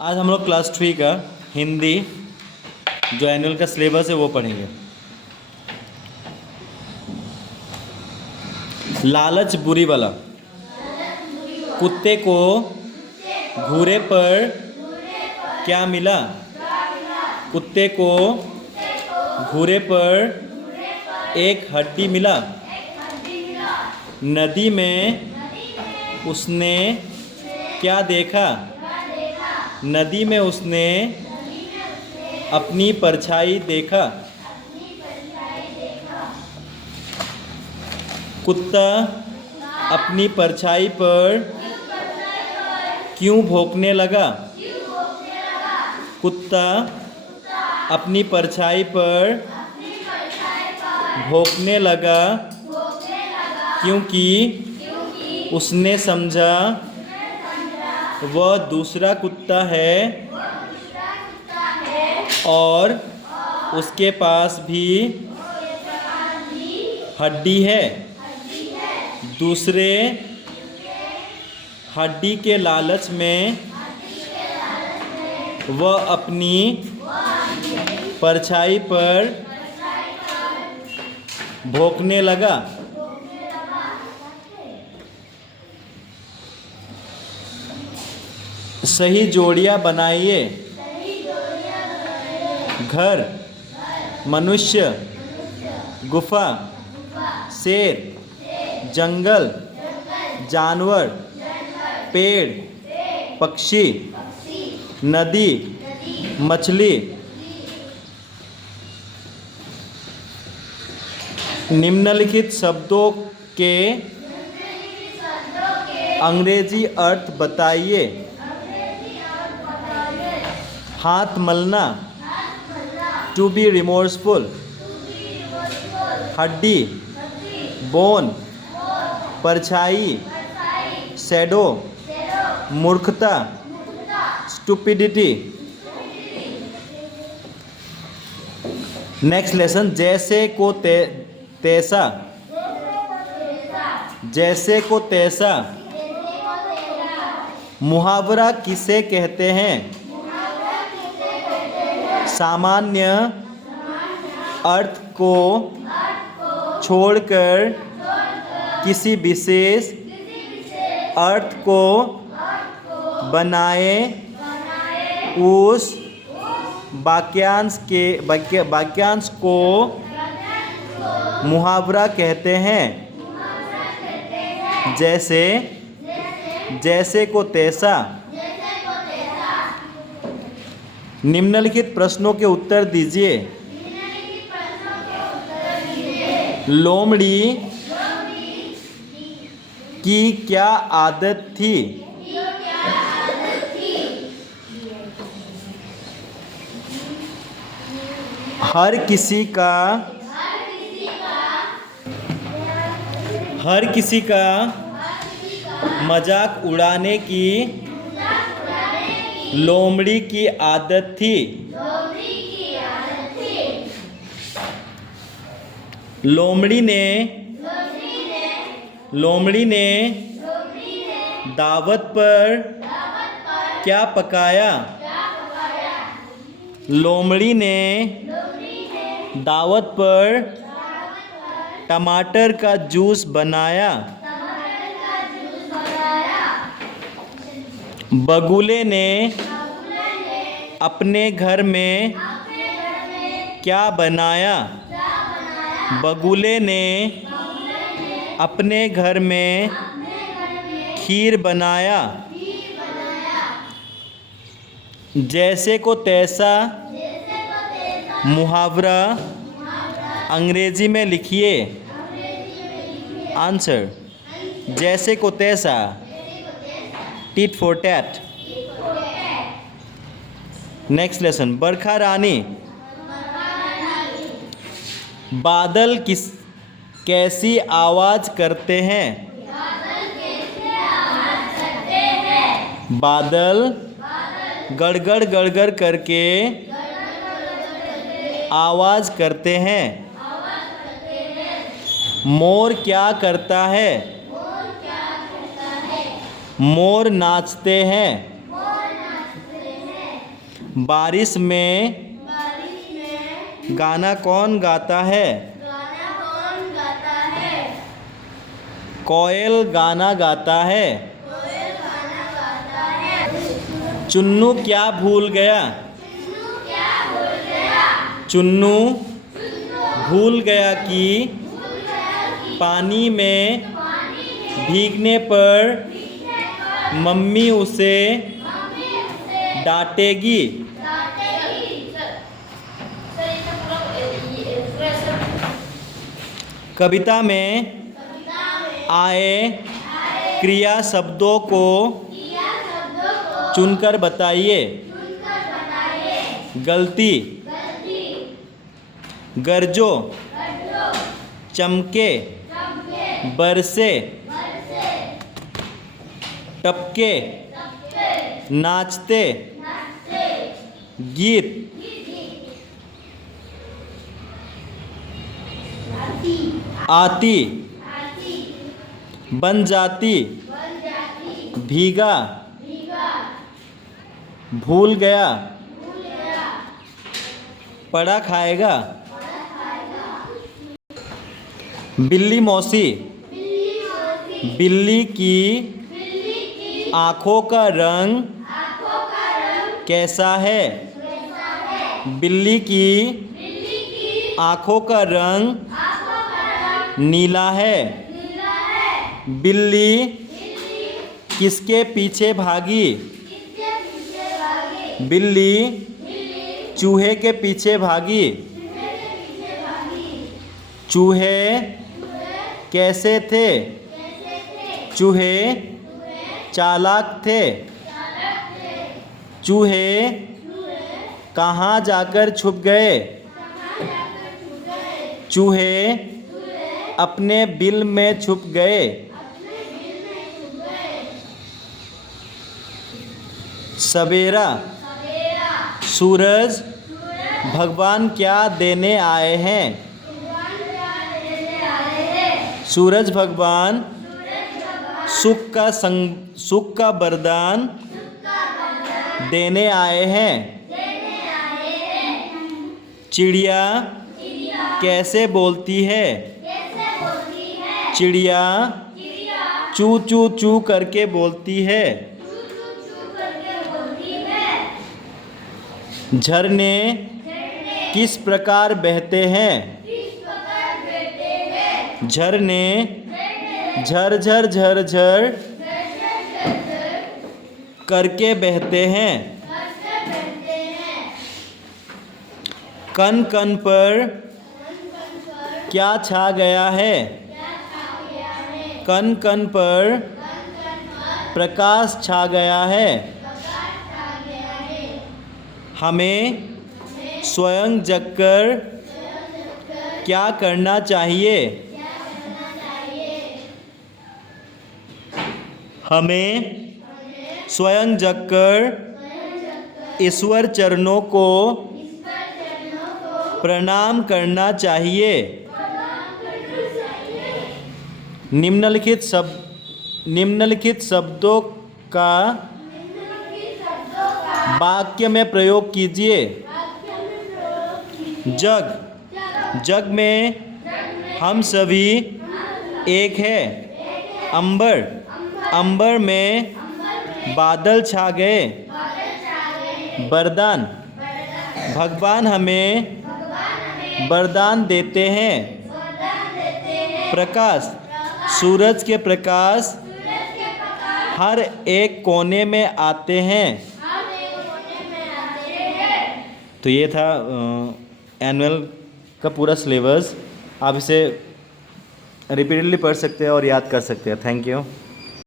आज हम लोग क्लास 3 का हिंदी जो एनुअल का सिलेबस है वो पढ़ेंगे। लालच बुरी बला। कुत्ते को घूरे पर क्या मिला? कुत्ते को घूरे पर एक हड्डी मिला। नदी में उसने क्या देखा? नदी में उसने अपनी परछाई देखा। कुत्ता अपनी परछाई पर क्यों भौंकने लगा? कुत्ता अपनी परछाई पर भौंकने लगा क्योंकि उसने समझा वह दूसरा कुत्ता है और उसके पास भी हड्डी है। दूसरे हड्डी के लालच में वह अपनी परछाई पर भौंकने लगा। सही जोड़ियां बनाइए। घर, मनुष्य, गुफा, शेर, जंगल, जानवर, पेड़, पक्षी, नदी, मछली। निम्नलिखित शब्दों के अंग्रेजी अर्थ बताइए। हाथ मलना, टू बी रिमोर्सफुल। हड्डी, बोन। परछाई, शैडो। मूर्खता, स्टुपिडिटी। नेक्स्ट लेसन, जैसे को तैसा। जैसे को तैसा मुहावरा किसे कहते हैं? सामान्य अर्थ को छोड़कर किसी विशेष अर्थ को बनाए उस वाक्यांश को मुहावरा कहते हैं। जैसे को तैसा। निम्नलिखित प्रश्नों के उत्तर दीजिए। लोमड़ी की क्या आदत थी? हर किसी का मजाक उड़ाने की लोमड़ी की आदत थी। लोमड़ी ने दावत पर क्या पकाया? लोमड़ी ने दावत पर टमाटर का जूस बनाया। बगुले ने अपने घर में क्या बनाया? बगुले ने अपने घर में खीर बनाया। जैसे को तैसा मुहावरा अंग्रेजी में लिखिए। आंसर, जैसे को तैसा, tit for tat. Next lesson, Barkha Rani. बादल कैसी आवाज करते हैं? बादल गड़गड़ गड़गड़ करके आवाज करते हैं। मोर क्या करता है? मोर नाचते हैं। बारिश में गाना कौन गाता है? कोयल गाना गाता है। चुन्नू क्या भूल गया? चुन्नू भूल गया कि पानी में भीगने पर मम्मी उसे डांटेगी। कविता में आए क्रिया शब्दों को चुनकर बताइए। गलती, गरजो, चमके, बरसे, टपके, नाचते, गीत, आती, बन जाती, भीगा, भूल गया, पड़ा खाएगा। बिल्ली मौसी, बिल्ली की आँखों का रंग कैसा है? बिल्ली की आँखों का रंग नीला है। बिल्ली किसके पीछे भागी? बिल्ली चूहे के पीछे भागी। चूहे कैसे थे? चूहे चालाक थे। चूहे कहाँ जाकर छुप गए? चूहे अपने बिल में छुप गए। सवेरा, सूरज भगवान क्या देने आए हैं? सूरज भगवान सुख का वरदान देने आए हैं। चिड़िया कैसे बोलती है? चिड़िया चू चू चू करके बोलती है। झरने किस प्रकार बहते हैं? झरने झर झर झर झर करके बहते हैं। कन कन पर क्या छा गया है? कन कन पर प्रकाश छा गया है। हमें स्वयं जगकर क्या करना चाहिए? हमें स्वयं जगकर ईश्वर चरणों को प्रणाम करना चाहिए। निम्नलिखित शब्दों का वाक्य में प्रयोग कीजिए। जग, जग में हम सभी एक है। अंबर, अंबर में बादल छा गए। वरदान, भगवान हमें वरदान देते हैं। प्रकाश, सूरज के प्रकाश हर एक कोने में आते हैं। तो ये था एनुअल का पूरा सिलेबस। आप इसे रिपीटेडली पढ़ सकते हैं और याद कर सकते हैं। Thank you.